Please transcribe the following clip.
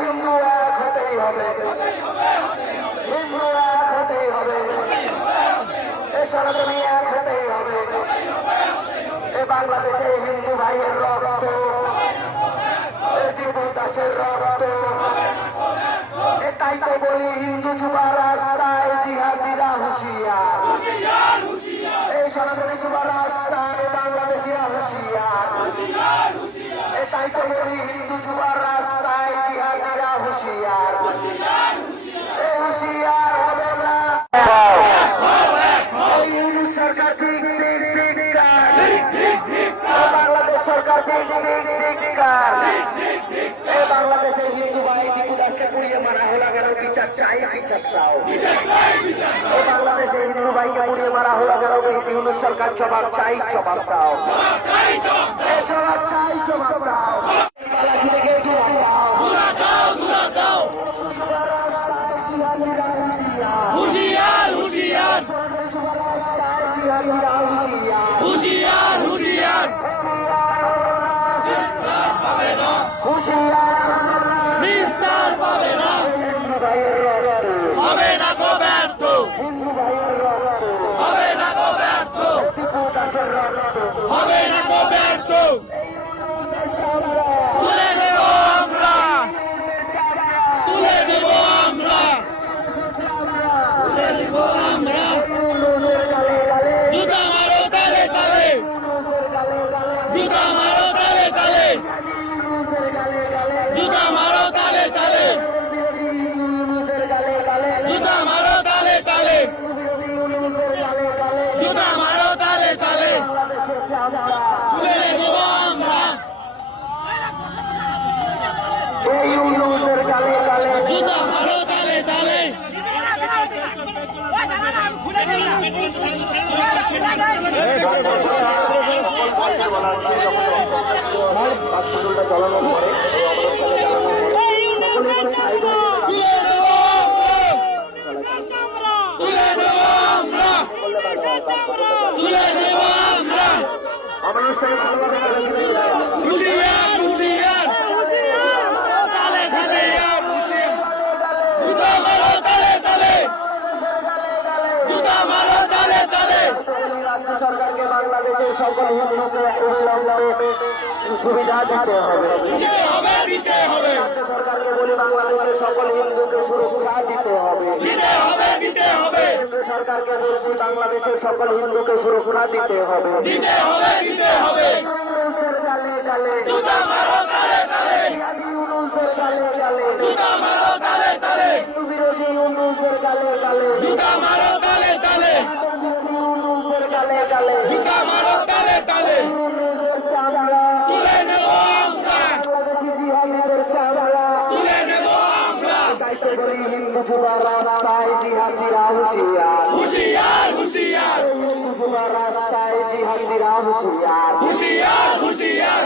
হিন্দু এক হতেই হবে, হিন্দু এক হতেই হবে, এ সনাতনী এক হতেই হবে। এ বাংলাদেশে হিন্দু ভাইয়ের রক্ত, টিপু দাসের রক্ত, তাই তো বলি হিন্দু যুবা রাস্তায় জিহাদিরা হুঁশিয়ার, এই সনাতনী যুবা রাস্তায় বাংলাদেশিরা হুঁশিয়ার, তাই তো বলি হিন্দু যুবা রাস্তায় জিহাদিরা হুঁশিয়ার, হুঁশিয়ার হবে না। সরকার ঠিক ঠিক ঠিক, বাংলাদেশ সরকার ঠিক ঠিক ঠিক, বাংলাদেশের হিন্দু ভাই টিপু দাসকে পুড়িয়ে মারা হলো কেন? বিচার চাই, বিচার চাও। বাংলাদেশের হিন্দু ভাইকে পুড়িয়ে মারা হলো কেন? ইউনূস সরকার জবাব চাই, জবাব চাও, জবাব চাই, জবাব চাও। তল্লাশি থেকে হুশিয়ার হুশিয়ার হুশিয়ার হুশিয়ার নিস্তার পাবে না, হবে না গো ব্যর্থ, হবে না গো ব্যর্থ, হবে না গো ব্যর্থ। তুলে দেব আমরা, তুলে দেব আমরা, তুলে দেব আমরা। জুতা মারো তালে তালে, জুতা মারো তালে তালে, জুতা মারো তালে তালে, জুতা মারো তালে তালে, জুতা মারো তালে তালে, তুলে দেব আমরা। জুতা মারো তালে তালে, চালানোর পরে তুলে দেব তুলে দেব আমরা, তুলে দেব আমরা। হুশিয়ার হুশিয়ার তালে হুশিয়ার হুশিয়ার, জুতা মারো তালে তালে, জুতা মারো তালে তালে। রাজ্য সরকারকে বাংলাদেশের সকল হিন্দুকে অবিলম্বে সুবিধা দিতে হবে, দিতে হবে, দিতে হবে, রাজ্য সরকারকে বলি বাংলাদেশের সকল হিন্দুকে সুরক্ষা দিতে হবে, দিতে হবে, দিতে হবে, কেন্দ্র সরকারকে বলছি বাংলাদেশের সকল হিন্দুকে সুরক্ষা দিতে হবে, দিতে হবে, দিতে হবে। ইউনূসের গালে গালে, জুতা মারো তালে তালে, ইউনূসের গালে গালে, জুতা মারো তালে তালে, হিন্দু বিরোধী ইউনূসের গালে গালে, জুতা মারো তালে তালে, ইউনূসের গালে গালে, জুতা মারো তালে তালে, ইউনূসের চামড়া, তুলে নেব আমরা, বাংলাদেশি জিহাদিদের চামড়া, তুলে নেব আমরা। তাই তো বলি হিন্দু যুবা রাস্তায় জিহাদিরা হুঁশিয়ার, হুশিয়ার হুশিয়ার হিন্দু যুবা রাস্তায় জিহাদিরা হুঁশিয়ার, হুশিয়ার হুশিয়ার